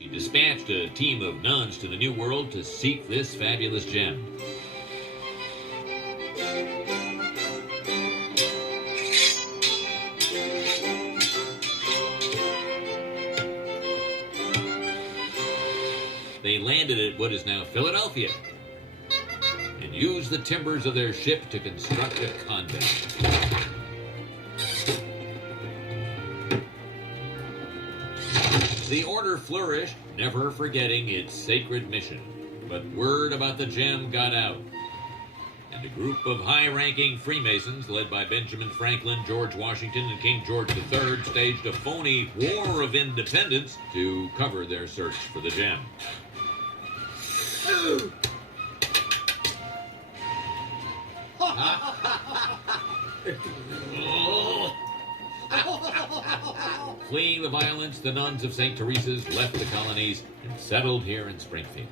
He dispatched a team of nuns to the New World to seek this fabulous gem. They landed at what is now Philadelphia and used the timbers of their ship to construct a convent. The order flourished, never forgetting its sacred mission. But word about the gem got out, and a group of high-ranking Freemasons, led by Benjamin Franklin, George Washington, and King George III, staged a phony War of Independence to cover their search for the gem. Fleeing the violence, the nuns of St. Teresa's left the colonies and settled here in Springfield.